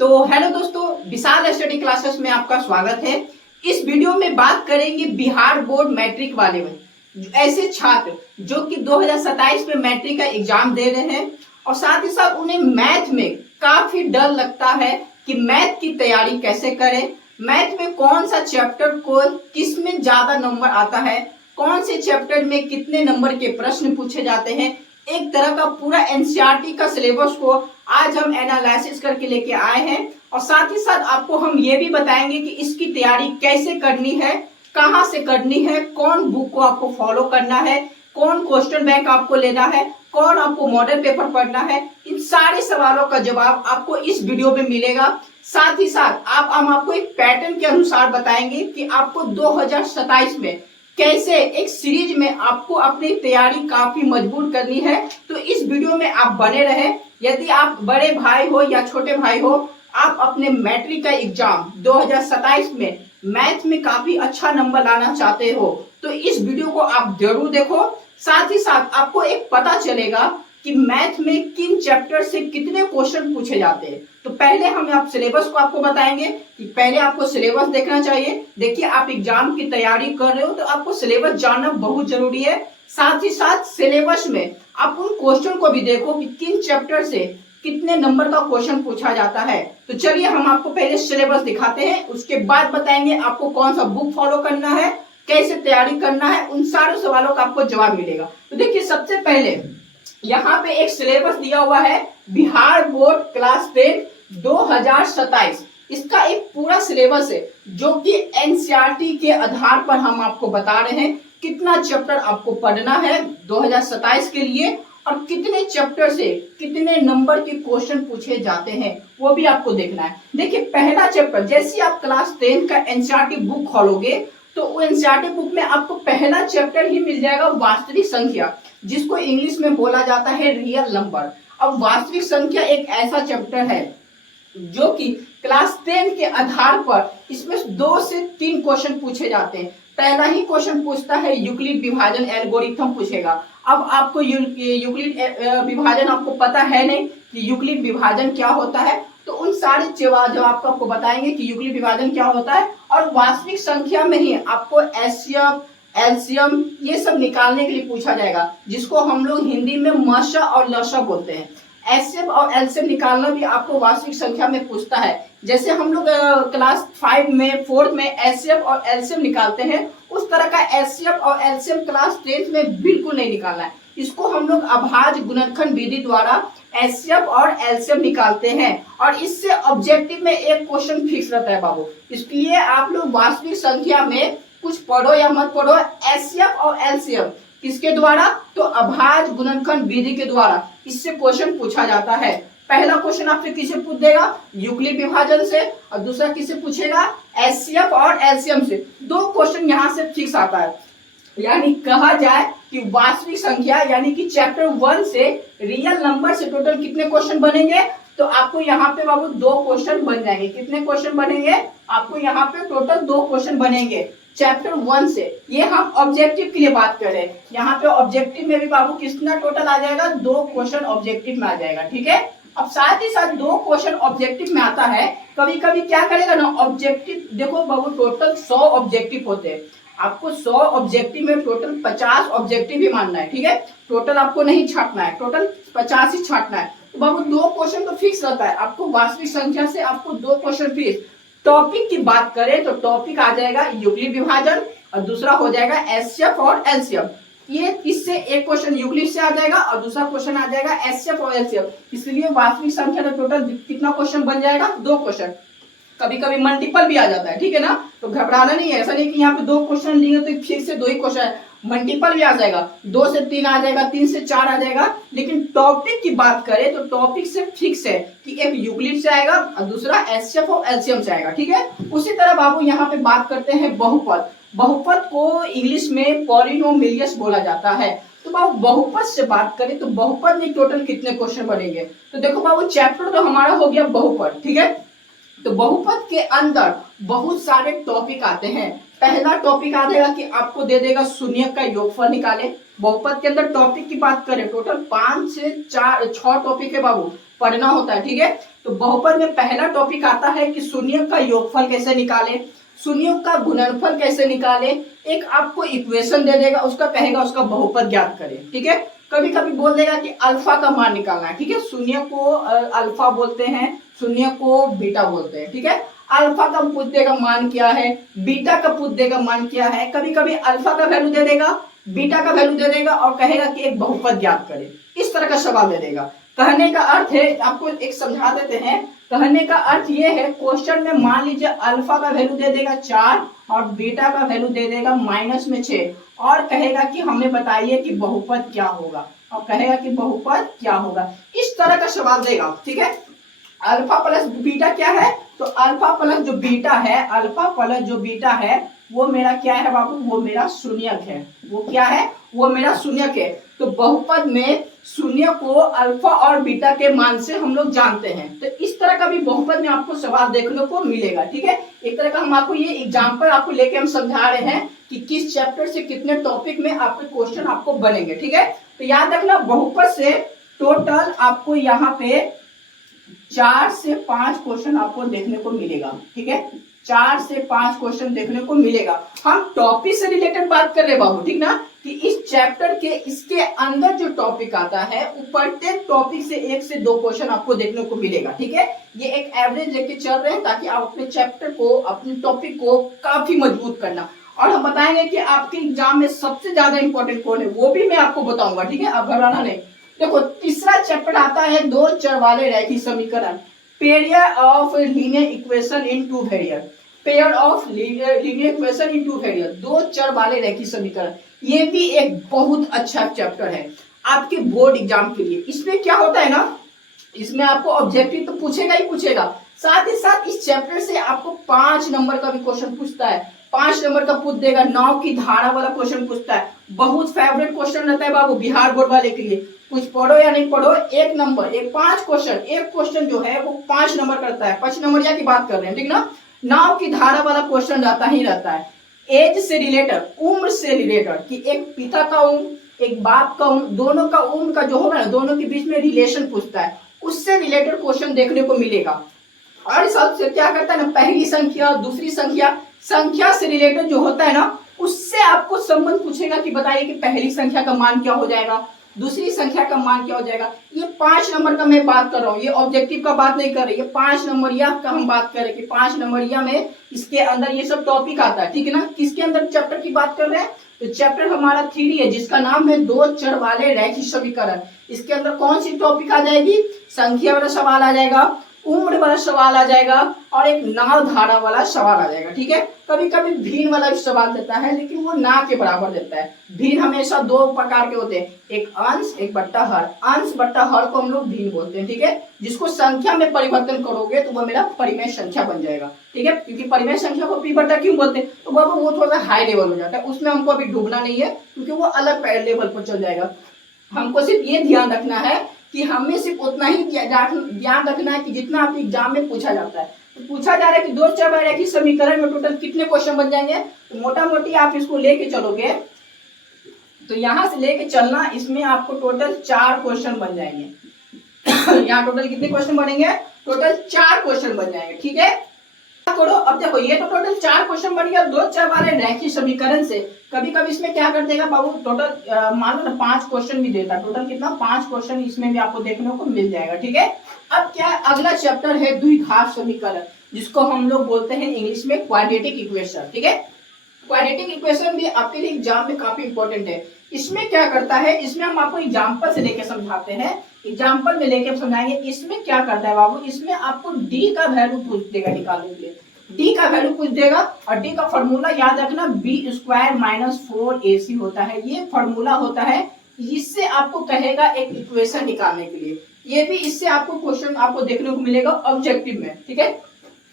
तो हेलो दोस्तों, विशाल study classes में आपका स्वागत है। इस वीडियो में बात करेंगे बिहार बोर्ड मैट्रिक वाले में ऐसे छात्र जो कि 2027 में मैट्रिक का एग्जाम दे रहे हैं और साथ ही साथ उन्हें मैथ में काफी डर लगता है कि मैथ की तैयारी कैसे करें, मैथ में कौन सा चैप्टर को किस में ज्यादा नंबर आता है, कौन से चैप्टर में कितने नंबर के प्रश्न पूछे जाते हैं। एक तरह का पूरा एनसीईआरटी का सिलेबस को आज हम एनालिसिस करके लेके आए हैं और साथ ही साथ आपको हम ये भी बताएंगे कि इसकी तैयारी कैसे करनी है, कहां से करनी है, कौन बुक को आपको फॉलो करना है, कौन क्वेश्चन बैंक आपको लेना है, कौन आपको मॉडल पेपर पढ़ना है। इन सारे सवालों का जवाब आपको इस वीडियो में मिलेगा। साथ ही साथ हम आपको एक पैटर्न के अनुसार बताएंगे कि आपको 2027 में कैसे एक सीरीज में आपको अपनी तैयारी काफी मजबूत करनी है। तो इस वीडियो में आप बने रहे। यदि आप बड़े भाई हो या छोटे भाई हो, आप अपने मैट्रिक का एग्जाम 2027 में मैथ में काफी अच्छा नंबर लाना चाहते हो तो इस वीडियो को आप जरूर देखो। साथ ही साथ आपको एक पता चलेगा कि मैथ में किन चैप्टर से कितने क्वेश्चन पूछे जाते हैं। तो पहले हम आप सिलेबस को आपको बताएंगे कि पहले आपको सिलेबस देखना चाहिए। देखिए, आप एग्जाम की तैयारी कर रहे हो तो आपको सिलेबस जानना बहुत जरूरी है। साथ ही साथ सिलेबस में आप उन क्वेश्चन को भी देखो कि किन चैप्टर से कितने नंबर का क्वेश्चन पूछा जाता है। तो चलिए हम आपको पहले सिलेबस दिखाते हैं, उसके बाद बताएंगे आपको कौन सा बुक फॉलो करना है, कैसे तैयारी करना है। उन सारे सवालों का आपको जवाब मिलेगा। तो देखिए, सबसे पहले यहाँ पे एक सिलेबस दिया हुआ है बिहार बोर्ड क्लास 10 2027। इसका एक पूरा सिलेबस है जो कि एनसीईआरटी के आधार पर हम आपको बता रहे हैं कितना चैप्टर आपको पढ़ना है 2027 के लिए और कितने चैप्टर से कितने नंबर के क्वेश्चन पूछे जाते हैं वो भी आपको देखना है। देखिए, पहला चैप्टर जैसे आप क्लास 10 का एनसीईआरटी बुक खोलोगे तो वो एनसीईआरटी बुक में आपको पहला चैप्टर ही मिल जाएगा वास्तविक संख्या, जिसको इंग्लिश में बोला जाता है रियल नंबर। अब वास्तविक संख्या एक ऐसा चैप्टर है जो कि क्लास 10 के आधार पर इसमें 2 से 3 क्वेश्चन पूछे जाते हैं। पहला ही क्वेश्चन पूछता है यूक्लिड विभाजन एल्गोरिथम पूछेगा। अब आपको यूक्लिड विभाजन आपको पता है नहीं कि यूक्लिड विभाजन क्या होता है, तो उन सारे जवाब आपको बताएंगे कि यूक्लिड विभाजन क्या होता है। और वास्तविक संख्या में ही आपको एचसीएफ एलसीएम ये सब निकालने के लिए पूछा जाएगा, जिसको हम लोग हिंदी में मशा और लशा बोलते हैं। एचसीएफ और एलसीएम निकालना भी आपको वास्तविक संख्या में पूछता है। जैसे हम लोग क्लास 5 में 4 में एचसीएफ और एलसीएम निकालते हैं, उस तरह का एचसीएफ और एलसीएम क्लास 10 में बिल्कुल नहीं निकालना है। इसको हम लोग अभाज्य गुणनखंड विधि द्वारा एचसीएफ और एलसीएम निकालते हैं और इससे ऑब्जेक्टिव में एक क्वेश्चन फिक्स रहता है बाबू। इसलिए आप लोग वास्तविक संख्या में कुछ पढ़ो या मत पढ़ो, एचसीएफ और एलसीएम किसके द्वारा, तो अभाज्य गुणनखंड विधि के द्वारा इससे क्वेश्चन पूछा जाता है। पहला क्वेश्चन आपसे किसे पूछ देगा, यूक्लिड विभाजन से, और दूसरा किसे पूछेगा, एचसीएफ और एलसीएम से। 2 क्वेश्चन यहाँ से फिक्स आता है। यानी कहा जाए कि वास्तविक संख्या यानी कि चैप्टर 1 से रियल नंबर से टोटल कितने क्वेश्चन बनेंगे, तो आपको यहाँ पे बाबू 2 क्वेश्चन बन जाएंगे। कितने क्वेश्चन बनेंगे, आपको यहाँ पे टोटल 2 क्वेश्चन बनेंगे चैप्टर 1 से। ये हम ऑब्जेक्टिव के लिए बात कर रहे हैं। यहाँ पे ऑब्जेक्टिव में भी बाबू कितना टोटल आ जाएगा, 2 क्वेश्चन ऑब्जेक्टिव में आ जाएगा। ठीक है, अब साथ ही साथ 2 क्वेश्चन ऑब्जेक्टिव में आता है। कभी कभी क्या करेगा ना, ऑब्जेक्टिव देखो बाबू टोटल 100 ऑब्जेक्टिव होते हैं। आपको 100 ऑब्जेक्टिव में टोटल 50 ऑब्जेक्टिव ही मानना है। ठीक है, टोटल आपको नहीं छाटना है, टोटल 50 ही छाटना है। तो बाबू 2 क्वेश्चन तो फिक्स रहता है आपको, वास्तविक संख्या से आपको 2 क्वेश्चन फिक्स। टॉपिक की बात करें तो टॉपिक आ जाएगा यूक्लिड विभाजन और दूसरा हो जाएगा एचसीएफ और एलसीएम। ये इससे एक क्वेश्चन यूक्लिड से आ जाएगा और दूसरा क्वेश्चन आ जाएगा एचसीएफ और एलसीएम। इसलिए वास्तविक संख्या में टोटल कितना क्वेश्चन बन जाएगा, 2 क्वेश्चन। कभी कभी मल्टीपल भी आ जाता है, ठीक है ना, तो घबराना नहीं है। ऐसा नहीं कि यहाँ पे 2 क्वेश्चन लेंगे तो फिर से 2 ही क्वेश्चन है, मल्टीपल भी आ जाएगा, 2 से 3 आ जाएगा, 3 से 4 आ जाएगा। लेकिन टॉपिक की बात करें तो टॉपिक से फिक्स है कि एक यूक्लिड से आएगा और दूसरा एचसीएफ और एलसीएम से आएगा। ठीक है, उसी तरह बाबू यहाँ पे बात करते हैं बहुपद। बहुपद को इंग्लिश में पॉलिनोमियल्स बोला जाता है। तो बाबू बहुपद से बात करें तो बहुपद में टोटल कितने क्वेश्चन बनेंगे, तो देखो बाबू चैप्टर तो हमारा हो गया बहुपद। ठीक है, तो बहुपद के अंदर बहुत सारे टॉपिक आते हैं। पहला टॉपिक आ जाएगा कि आपको दे देगा शून्य का योगफल निकाले। बहुपद के अंदर टॉपिक की बात करें टोटल 5 से 6 टॉपिक है बाबू। पढ़ना होता है, ठीक है। तो बहुपद में पहला टॉपिक आता है कि शून्यक का योगफल कैसे निकाले, शून्यक का गुणनफल कैसे निकाले। एक आपको इक्वेशन दे देगा, उसका कहेगा उसका बहुपद ज्ञात करें, ठीक है। कभी कभी बोल देगा कि अल्फा का मान निकालना है, ठीक है। शून्य को अल्फा बोलते हैं, शून्य को बीटा बोलते हैं, ठीक है। अल्फा का पुद्य का मान क्या है, बीटा का पुद्य का मान क्या है। कभी कभी अल्फा का वैल्यू दे देगा, बीटा का वैल्यू दे देगा और कहेगा कि एक बहुपद ज्ञात करे, इस तरह का सवाल दे देगा। कहने का अर्थ है, आपको एक समझा देते हैं। कहने का अर्थ ये है, क्वेश्चन में मान लीजिए अल्फा का वैल्यू दे देगा 4 और बीटा का वैल्यू दे देगा -6 और कहेगा कि हमें बताइए कि बहुपद क्या होगा, और कहेगा कि बहुपद क्या होगा, इस तरह का सवाल देगा, ठीक है। अल्फा प्लस बीटा क्या है, तो अल्फा प्लस जो बीटा है, अल्फा प्लस जो बीटा है वो मेरा क्या है बाबू, वो मेरा शून्यक है। वो क्या है, वो मेरा शून्यक है। तो बहुपद में शून्य को अल्फा और बीटा के मान से हम लोग जानते हैं। तो इस तरह का भी बहुपद में आपको सवाल देखने को मिलेगा, ठीक है। एक तरह का हम आपको ये एग्जाम्पल आपको लेके हम समझा रहे हैं कि किस चैप्टर से कितने टॉपिक में आपके क्वेश्चन आपको बनेंगे, ठीक है। तो याद रखना, बहुपद से टोटल आपको यहाँ पे 4 से 5 क्वेश्चन आपको देखने को मिलेगा, ठीक है। 4 से 5 क्वेश्चन देखने को मिलेगा। हम टॉपिक से रिलेटेड बात कर रहे हैं बाबू, ठीक ना, कि इस चैप्टर के इसके अंदर जो टॉपिक आता है प्रत्येक टॉपिक से 1 से 2 क्वेश्चन आपको देखने को मिलेगा, ठीक है। ये एक एवरेज लेके चल रहे हैं ताकि आप अपने चैप्टर को, अपने टॉपिक को काफी मजबूत करना। और हम बताएंगे कि आपके एग्जाम में सबसे ज्यादा इंपॉर्टेंट कौन है, वो भी मैं आपको बताऊंगा, ठीक है। अब घबराना नहीं। देखो, तीसरा चैप्टर आता है 2 चर वाले रैखिक समीकरण, pair of linear equation in 2 variable, pair of linear equation in 2 variable, 2 चर वाले रैखिक समीकरण। ये भी एक बहुत अच्छा चैप्टर है आपके बोर्ड एग्जाम के लिए। इसमें क्या होता है ना, इसमें आपको ऑब्जेक्टिव तो पूछेगा ही पूछेगा, साथ ही साथ इस चैप्टर से आपको 5 नंबर का भी क्वेश्चन पूछता है। 5 नंबर का पूछ देगा, नाव की धारा वाला क्वेश्चन पूछता है। बहुत फेवरेट क्वेश्चन रहता है बाबू बिहार बोर्ड वाले के लिए। कुछ पढ़ो या नहीं पढ़ो, 1 नंबर, एक 5 क्वेश्चन, एक क्वेश्चन जो है वो 5 नंबर करता है। 5 नंबर या की बात कर रहे हैं, ठीक ना। नाव की धारा वाला क्वेश्चन रहता ही रहता है। एज से रिलेटेड, उम्र से रिलेटेड, कि एक पिता का उम्र, एक बाप का उम्र, दोनों का उम्र का जो होगा ना, दोनों के बीच में रिलेशन पूछता है, उससे रिलेटेड क्वेश्चन देखने को मिलेगा। और सबसे क्या करता है ना, पहली संख्या, दूसरी संख्या, संख्या से रिलेटेड जो होता है ना, उससे आपको संबंध पूछेगा कि बताइए कि पहली संख्या का मान क्या हो जाएगा, दूसरी संख्या का मान क्या हो जाएगा। ये 5 नंबर का मैं बात कर रहा हूँ, ये ऑब्जेक्टिव का बात नहीं कर रही, ये 5 नंबरिया का हम बात कर रहे हैं कि 5 नंबरिया में इसके अंदर ये सब टॉपिक आता है, ठीक है ना। किसके अंदर चैप्टर की बात कर रहे हैं, तो चैप्टर हमारा 3 है जिसका नाम है 2 चर वाले रैखिक समीकरण। इसके अंदर कौन सी टॉपिक आ जाएगी, संख्या वाला सवाल आ जाएगा, उम्र वाला सवाल आ जाएगा और एक नाव धारा वाला सवाल आ जाएगा, ठीक है। कभी कभी भिन्न वाला भी सवाल देता है, लेकिन वो ना के बराबर देता है। भिन्न हमेशा 2 प्रकार के होते हैं, एक अंश, एक बट्टा हर। अंश बट्टा हर को हम लोग भिन्न बोलते हैं, ठीक है। जिसको संख्या में परिवर्तन करोगे तो वो मेरा परिमेय संख्या बन जाएगा, ठीक है। क्योंकि परिमेय संख्या को पी बट्टा क्यों बोलते हैं, तो बाबा वो थोड़ा सा हाई लेवल हो जाता है, उसमें हमको अभी डूबना नहीं है क्योंकि वो अलग लेवल पर चल जाएगा। हमको सिर्फ ये ध्यान रखना है कि हमें सिर्फ उतना ही ध्यान रखना है कि जितना आप एग्जाम में पूछा जाता है। तो पूछा जा रहा है कि 2 चर वाले रैखिक समीकरण में टोटल कितने क्वेश्चन बन जाएंगे, तो मोटा मोटी आप इसको लेके चलोगे तो यहाँ से लेके चलना, इसमें आपको टोटल 4 क्वेश्चन बन जाएंगे। यहाँ टोटल कितने क्वेश्चन बनेंगे, टोटल 4 क्वेश्चन बन जाएंगे, ठीक है। करो, अब देखो ये तो टोटल 4 क्वेश्चन बन गया 2 चर वाले रैखिक समीकरण से। कभी कभी इसमें क्या कर देगा बाबू, टोटल मान लो ना 5 क्वेश्चन भी देता, टोटल कितना 5 क्वेश्चन इसमें भी आपको देखने को मिल जाएगा, ठीक है। अब क्या अगला चैप्टर है द्विघात समीकरण, जिसको हम लोग बोलते हैं इंग्लिश में क्वाड्रेटिक इक्वेशन, ठीक है। क्वाड्रेटिक इक्वेशन भी आपके लिए एग्जाम में काफी इंपॉर्टेंट है। इसमें क्या करता है, इसमें हम आपको एग्जाम्पल से लेके समझाते हैं, एग्जाम्पल में लेके समझाएंगे। इसमें क्या करता है बाबू, इसमें आपको डी का वैल्यू पूछ देगा निकालने के लिए, डी का वैल्यू पूछ देगा। और डी का फॉर्मूला याद रखना, बी स्क्वायर माइनस 4ac होता है, ये फॉर्मूला होता है। इससे आपको कहेगा एक इक्वेशन निकालने के लिए। ये भी इससे आपको क्वेश्चन आपको देखने को मिलेगा ऑब्जेक्टिव में, ठीक है।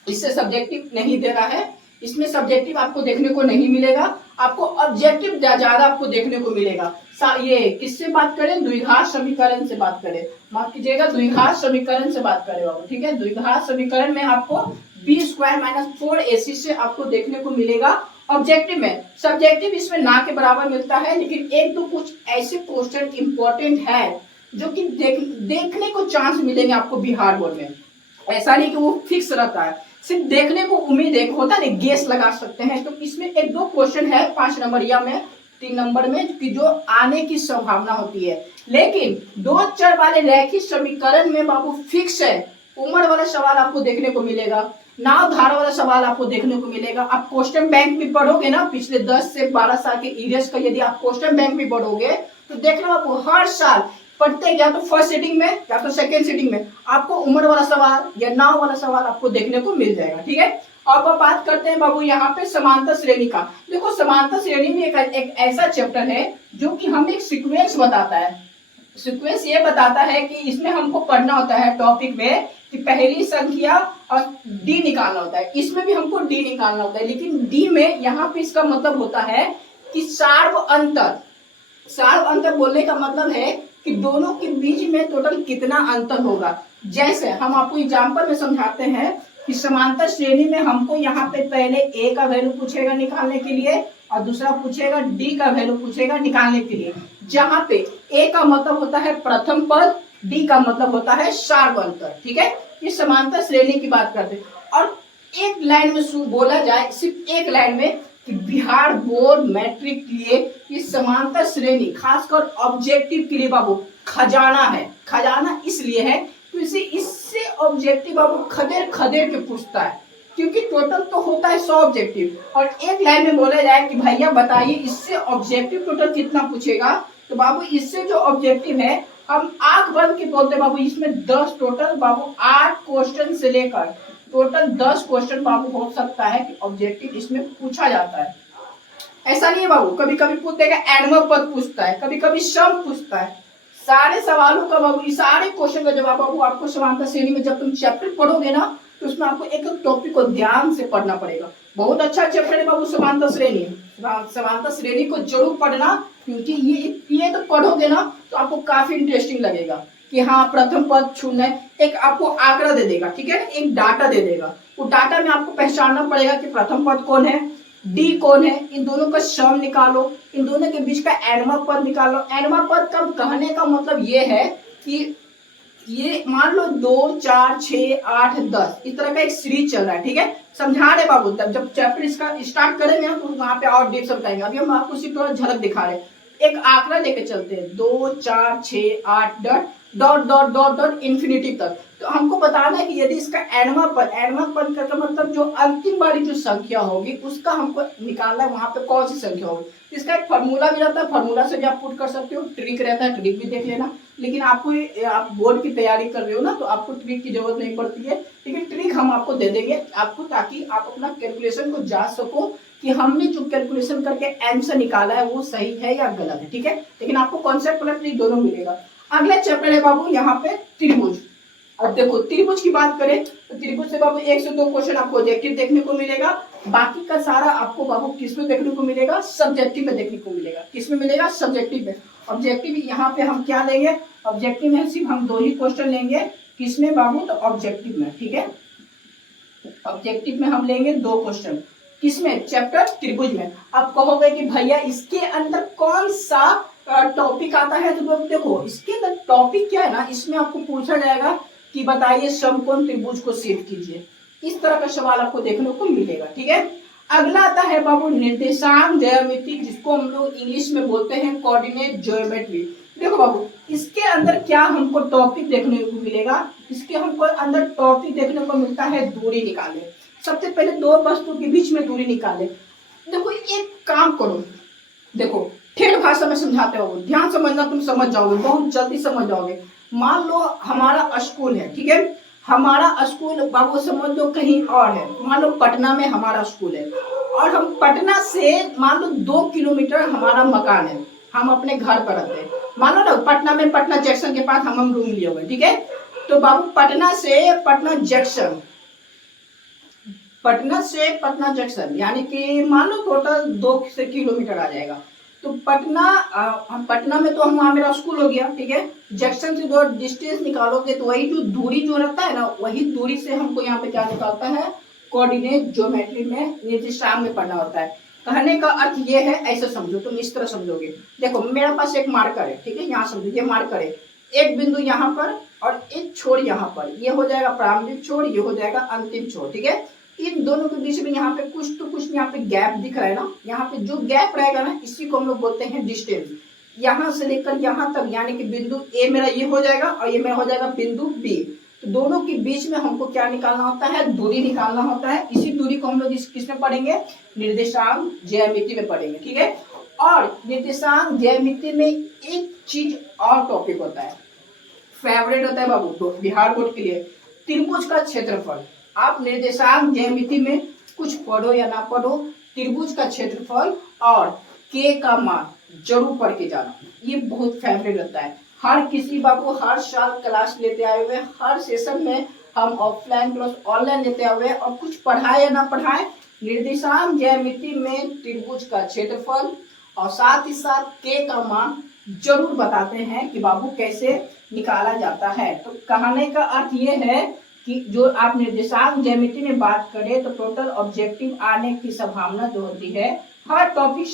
इससे सब्जेक्टिव नहीं दे रहा है, इसमें सब्जेक्टिव आपको देखने को नहीं मिलेगा, आपको ऑब्जेक्टिव ज्यादा आपको देखने को मिलेगा। ये किससे बात करें, द्विघात समीकरण से बात करें, माफ कीजिएगा द्विघात समीकरण से बात करें बाबू, ठीक है। द्विघात समीकरण में आपको बी स्क्वायर माइनस 4ac से आपको देखने को मिलेगा ऑब्जेक्टिव में। सब्जेक्टिव इसमें ना के बराबर मिलता है, लेकिन 1-2 कुछ ऐसे क्वेश्चन इंपॉर्टेंट है जो कि देखने को चांस मिलेंगे आपको बिहार बोर्ड में। ऐसा नहीं कि वो फिक्स रहता है, सिर्फ देखने को उम्मीद एक होता है ना, गेस लगा सकते हैं। तो इसमें एक दो क्वेश्चन है 5 नंबरिया में, 3 नंबर में, कि जो आने की संभावना होती है। लेकिन 2 चर वाले रैखिक समीकरण में बाबू फिक्स है, उम्र वाला सवाल आपको देखने को मिलेगा, नाव धारा वाला सवाल आपको देखने को मिलेगा। आप क्वेश्चन बैंक भी पढ़ोगे ना, पिछले 10 से 12 साल के ईयर्स का यदि आप क्वेश्चन बैंक भी पढ़ोगे तो देखना आपको हर साल पढ़ते या तो फर्स्ट सीटिंग में या तो सेकेंड सीटिंग में आपको उम्र वाला सवाल या नाव वाला सवाल आपको देखने को मिल जाएगा। ठीक है, अब बात करते हैं बाबू यहाँ पे समांतर श्रेणी का। देखो समांतर श्रेणी में एक ऐसा चैप्टर है जो कि हमें एक सीक्वेंस बताता है। सीक्वेंस ये बताता है कि इसमें हमको पढ़ना होता है टॉपिक में कि पहली संख्या और डी निकालना होता है। इसमें भी हमको डी निकालना होता है, लेकिन डी में यहाँ पे इसका मतलब होता है कि सार्व अंतर। सार्व अंतर बोलने का मतलब है कि दोनों के बीच में टोटल कितना अंतर होगा। जैसे हम आपको एग्जांपल में समझाते हैं कि समांतर श्रेणी में हमको यहाँ पे पहले ए का वैल्यू पूछेगा निकालने के लिए और दूसरा पूछेगा डी का वैल्यू पूछेगा निकालने के लिए। जहाँ पे ए का मतलब होता है प्रथम पद, डी का मतलब होता है सार्व अंतर। ठीक है, ये समांतर श्रेणी की बात करते हैं। और एक लाइन में बोला जाए, सिर्फ एक लाइन में, कि बिहार बोर्ड मैट्रिक के लिए ये समांतर श्रेणी खासकर ऑब्जेक्टिव के लिए बाबू खजाना है। खजाना इसलिए है तो इससे ऑब्जेक्टिव बाबू खदेड़ खदेड़ के पूछता है, क्योंकि टोटल तो होता है 100 ऑब्जेक्टिव। और एक लाइन में बोला जाए कि भैया बताइए इससे ऑब्जेक्टिव टोटल कितना पूछेगा, तो बाबू इससे जो ऑब्जेक्टिव है हम आंख बंद के बोलते हैं बाबू, इसमें 10 टोटल बाबू 8 क्वेश्चन से लेकर टोटल 10 क्वेश्चन बाबू हो सकता है कि ऑब्जेक्टिव इसमें पूछा जाता है। ऐसा नहीं है बाबू, कभी कभी पूछ देगा एडवर्ब पद पूछता है, कभी कभी सम पूछता है। सारे सवालों का बाबू, सारे क्वेश्चन का जवाब बाबू आपको समांतर श्रेणी में जब तुम चैप्टर पढ़ोगे ना तो उसमें आपको एक एक टॉपिक को ध्यान से पढ़ना पड़ेगा। बहुत अच्छा चैप्टर है बाबू समांतर श्रेणी। समांतर श्रेणी को जरूर पढ़ना, क्योंकि ये तो पढ़ोगे ना तो आपको काफी इंटरेस्टिंग लगेगा कि हाँ प्रथम पद छूना है। एक आपको आंकड़ा दे देगा, ठीक है ना, एक डाटा दे देगा। वो डाटा में आपको पहचानना पड़ेगा कि प्रथम पद कौन है, डी कौन है, इन दोनों का सम निकालो, इन दोनों के बीच का एनवा पद निकालो। एनवा पद का कहने का मतलब ये है कि ये मान लो 2, 4, 6, 8, 10 इस तरह का एक सीरीज चल रहा है। ठीक है, समझा रहे बाबू, तब जब चैप्टर इसका स्टार्ट करेंगे ना तो वहां पे और डीप समझाएंगे। अभी हम आपको सिर्फ थोड़ा झलक दिखा रहे हैं। एक आंकड़ा लेके चलते हैं 2, 4, 6, 8 dot dot dot dot infinity तक। तो हमको बताना है कि यदि इसका एनवा पद का मतलब जो अंतिम वाली जो संख्या होगी उसका हमको निकालना है, वहां पे कौन सी संख्या होगी। इसका एक फॉर्मूला भी रहता है, फॉर्मूला से भी आप पुट कर सकते हो, ट्रिक रहता है, ट्रिक भी देख लेना। लेकिन आपको आप बोर्ड की तैयारी कर रहे हो ना तो आपको ट्रिक की जरूरत नहीं पड़ती है, लेकिन ट्रिक हम आपको दे देंगे आपको, ताकि आप अपना कैलकुलेशन को जांच सको कि हमने जो कैलकुलेशन करके आंसर निकाला है वो सही है या गलत है। ठीक है, लेकिन आपको कॉन्सेप्ट प्लस ट्रिक दोनों मिलेगा। अगला चैप्टर है बाबू यहाँ पे त्रिभुज। अब देखो त्रिभुज की बात करें तो त्रिभुज से बाबू 1 से 2 क्वेश्चन आपको ऑब्जेक्टिव देखने को मिलेगा। बाकी का सारा आपको बाबू किस में देखने को मिलेगा, सब्जेक्टिव में देखने को मिलेगा। किस में मिलेगा, सब्जेक्टिव में। ऑब्जेक्टिव यहाँ पे हम क्या लेंगे, ऑब्जेक्टिव में सिर्फ हम 2 ही क्वेश्चन लेंगे। किसमें बाबू, तो ऑब्जेक्टिव में। ठीक है, ऑब्जेक्टिव में हम लेंगे 2 क्वेश्चन। किसमें, चैप्टर त्रिभुज में। अब कहोगे कि भैया इसके अंदर कौन सा टॉपिक आता है, तो देखो इसके अंदर टॉपिक क्या है ना, इसमें आपको पूछा जाएगा कि बताइए समकोण त्रिभुज को सेट कीजिए। इस तरह का सवाल आपको देखने को मिलेगा। ठीक है, अगला आता है बाबू निर्देशांक ज्यामिति, जिसको हम लोग इंग्लिश में बोलते हैं कोऑर्डिनेट ज्योमेट्री। देखो बाबू इसके अंदर क्या हमको टॉपिक देखने को मिलेगा, इसके हमको अंदर टॉपिक देखने को मिलता है दूरी निकाले। सबसे पहले 2 वस्तु के बीच में दूरी निकाले। देखो एक काम करो, देखो ठेठ भाषा में समझाते हो, ध्यान समझना, तुम समझ जाओगे, बहुत जल्दी समझ जाओगे। मान लो हमारा स्कूल है, ठीक है, हमारा स्कूल बाबू समझ लो कहीं और है, मान लो पटना में हमारा स्कूल है, और हम पटना से मान लो 2 किलोमीटर हमारा मकान है, हम अपने घर पर रहते हैं। मान लो ना पटना में, पटना जंक्शन के पास हम रूम लिए हुए, ठीक है। तो बाबू पटना से पटना जंक्शन, पटना से पटना जंक्शन यानी कि मान लो टोटल 2 किलोमीटर आ जाएगा। तो पटना में तो हम, वहां मेरा स्कूल हो गया, ठीक है। जंक्शन से जो डिस्टेंस निकालोगे तो वही जो दूरी जो रहता है ना, वही दूरी से हमको यहाँ पे क्या निकालता है, कोऑर्डिनेट ज्योमेट्री में निर्देशांक में पढ़ना होता है। कहने का अर्थ ये है, ऐसे समझो, तुम इस तरह समझोगे। देखो मेरे पास एक मार्कर है, ठीक है, यहाँ समझो ये मार्कर है, एक बिंदु यहाँ पर और एक छोर यहाँ पर, ये हो जाएगा प्रारंभिक छोर, ये हो जाएगा अंतिम छोर। ठीक है, इन दोनों के बीच में यहाँ पे कुछ तो कुछ यहाँ पे गैप दिख रहा है ना, यहाँ पे जो गैप रहेगा ना इसी को हम लोग बोलते हैं डिस्टेंस। यहाँ से लेकर यहाँ तक यानी कि बिंदु ए मेरा ये हो जाएगा और ये मेरा हो जाएगा बिंदु बी। तो दोनों के बीच में हमको क्या निकालना होता है, दूरी निकालना होता है। इसी दूरी को हम लोग किसमें पढ़ेंगे, निर्देशांक ज्यामिति में पढ़ेंगे। ठीक है, और निर्देशांक ज्यामिति में एक चीज और टॉपिक होता है, फेवरेट होता है बाबू बिहार बोर्ड के लिए, त्रिभुज का क्षेत्रफल। आप निर्देशांक ज्यामिति में कुछ पढ़ो या ना पढ़ो, त्रिभुज का क्षेत्रफल और के का मान जरूर पढ़ के जाना, ये बहुत फेवरेट होता है। हर किसी बाबू हर साल क्लास लेते आए हुए, हर सेशन में हम ऑफलाइन क्लास ऑनलाइन लेते आए हुए, और कुछ पढ़ाए या ना पढ़ाए, निर्देशांक ज्यामिति में त्रिभुज का क्षेत्रफल और साथ ही साथ के का मान जरूर बताते हैं कि बाबू कैसे निकाला जाता है। तो कहने का अर्थ ये है कि जो आप निर्देशांक ज्यामिति में बात करें तो टोटल ऑब्जेक्टिव आने की संभावना जो होती है हर टॉपिक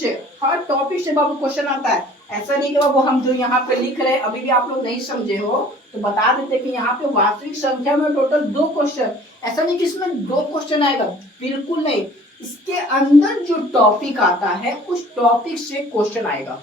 से बाबू क्वेश्चन आता है। ऐसा नहीं कि बाबू हम जो यहाँ पे लिख रहे हैं अभी भी आप लोग नहीं समझे हो तो बता देते कि यहाँ पे वास्तविक संख्या में टोटल 2 क्वेश्चन, ऐसा नहीं कि इसमें 2 क्वेश्चन आएगा, बिल्कुल नहीं। इसके अंदर जो टॉपिक आता है उस टॉपिक से क्वेश्चन आएगा।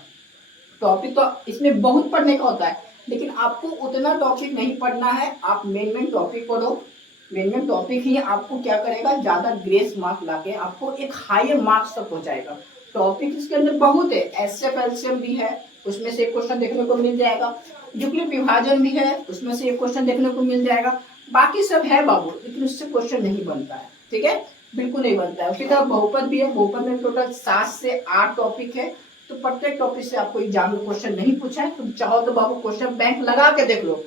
टॉपिक तो इसमें बहुत पढ़ने का होता है, लेकिन आपको उतना टॉपिक नहीं पढ़ना है। आप मेन टॉपिक पढ़ो, मेन टॉपिक ही आपको क्या करेगा, ज्यादा ग्रेस मार्क लाके आपको एक हायर मार्क्स तक पहुंचाएगा। टॉपिक इसके अंदर बहुत है, एसएफ एलसीएम भी है, उसमें से एक क्वेश्चन देखने को मिल जाएगा, युक्लिड विभाजन भी है, उसमें से एक क्वेश्चन देखने को मिल जाएगा, बाकी सब है बाबू, लेकिन उससे क्वेश्चन नहीं बनता है। ठीक है, बिल्कुल नहीं बनता है। उसी तरह बहुपद भी है, बहुपद में टोटल 7 से 8 टॉपिक है, तो प्रत्येक टॉपिक से आपको एग्जाम में क्वेश्चन नहीं पूछा है। तुम चाहो तो बाबू क्वेश्चन बैंक लगा के देख लो,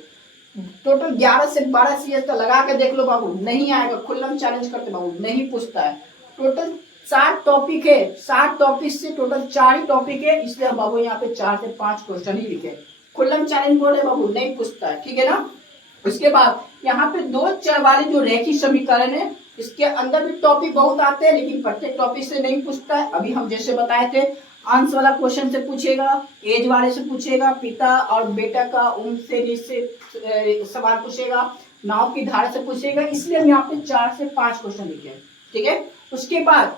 टोटल 11 से 12 सीएस का लगा के देख लो बाबू, नहीं आएगा। खुल्लम चैलेंज करते बाबू, नहीं पूछता है। टोटल 60 टॉपिक है, 60 टॉपिक से टोटल 4 ही टॉपिक है, इसलिए बाबू यहाँ पे 4 से 5 क्वेश्चन ही लिखे। खुल्लम चैलेंज बोले बाबू, नहीं पूछता है। ठीक है ना। उसके बाद यहाँ पे 2 चर वाले जो रैखिक समीकरण है, इसके अंदर भी टॉपिक बहुत आते हैं, लेकिन प्रत्येक टॉपिक से नहीं पूछता है। अभी हम जैसे बताए थे, अंश वाला क्वेश्चन से पूछेगा, एज वाले से पूछेगा, पिता और बेटा का उम्र से निश्चित सवाल पूछेगा, नाव की धारा से पूछेगा, इसलिए हम यहाँ पे 4 से 5 क्वेश्चन लिखे। ठीक है, उसके बाद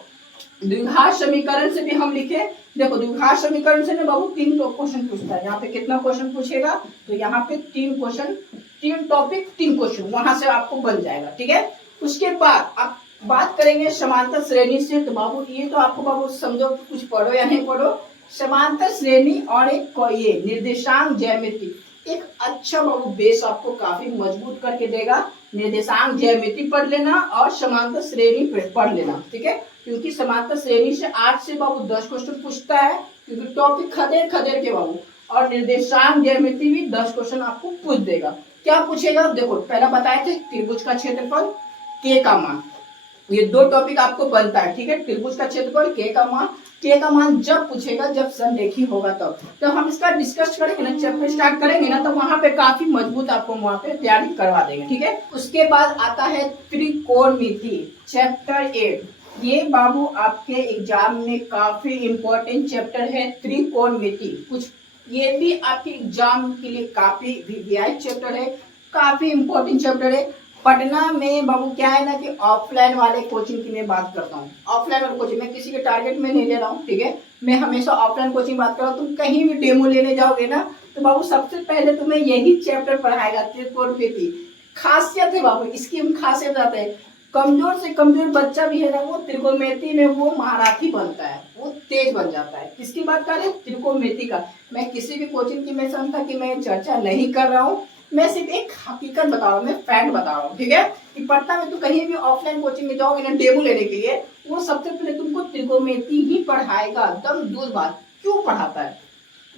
द्विघात समीकरण से भी हम लिखे। देखो द्विघात समीकरण से ना बाबू 3 क्वेश्चन पूछता है। यहाँ पे कितना क्वेश्चन पूछेगा, तो यहाँ पे 3 क्वेश्चन, 3 टॉपिक 3 क्वेश्चन वहां से आपको बन जाएगा। ठीक है, उसके बाद आप बात करेंगे समांतर श्रेणी से, तो बाबू ये तो आपको बाबू समझो कुछ पढ़ो या नहीं पढ़ो, समांतर श्रेणी और एक ये निर्देशांक ज्यामिति एक अच्छा बाबू बेस आपको काफी मजबूत करके देगा। निर्देशांक ज्यामिति पढ़ लेना और समांतर श्रेणी पढ़ लेना। ठीक है, क्योंकि समांतर श्रेणी से 8 से बाबू 10 क्वेश्चन पूछता है, क्योंकि टॉपिक खदेड़ के बाबू, और निर्देशांक ज्यामिति भी 10 क्वेश्चन आपको पूछ देगा। क्या पूछेगा, देखो पहला बताए थे त्रिभुज का क्षेत्रफल, के का मान, ये 2 टॉपिक आपको बनता है। ठीक है, त्रिभुज का क्षेत्रफल, के का मान जब पूछेगा जब समरेखी होगा तब। तो हम इसका डिस्कस करेंगे ना, चैप्टर स्टार्ट करेंगे ना, तो वहां पे काफी मजबूत आपको वहां पे तैयारी करवा देंगे। ठीक है, उसके बाद आता है त्रिकोणमिति चैप्टर 8। ये बाबू आपके एग्जाम में काफी इंपॉर्टेंट चैप्टर है त्रिकोणमिति। कुछ ये भी आपके एग्जाम के लिए काफी वीवीआई चैप्टर है, काफी इंपॉर्टेंट चैप्टर है। पटना में बाबू क्या है ना कि ऑफलाइन वाले कोचिंग की मैं बात करता हूँ, ऑफलाइन वाले कोचिंग, मैं किसी के टारगेट में नहीं ले रहा हूँ। ठीक है, मैं हमेशा ऑफलाइन कोचिंग बात कर रहा हूँ। तुम कहीं भी डेमो लेने जाओगे ना तो बाबू सबसे पहले तुम्हें यही चैप्टर पढ़ाएगा, त्रिकोणमिति। खासियत है बाबू इसकी, हम खासियत आते हैं, कमजोर से कमजोर बच्चा भी है ना वो त्रिकोणमिति में वो महारथी बनता है, वो तेज बन जाता है। किसकी बात कर रहे हैं, त्रिकोणमिति का। मैं किसी भी कोचिंग की मैं समझता कि मैं चर्चा नहीं कर रहा हूँ, मैं सिर्फ एक हकीकत बता रहा हूँ, मैं फैक्ट बता रहा हूँ। ठीक है, कि पटना में तो कहीं भी ऑफलाइन कोचिंग में जाओगे ना डेमो लेने के लिए, वो सबसे पहले तुमको त्रिकोणमिति ही पढ़ाएगा। दम दूर बात, क्यों पढ़ाता है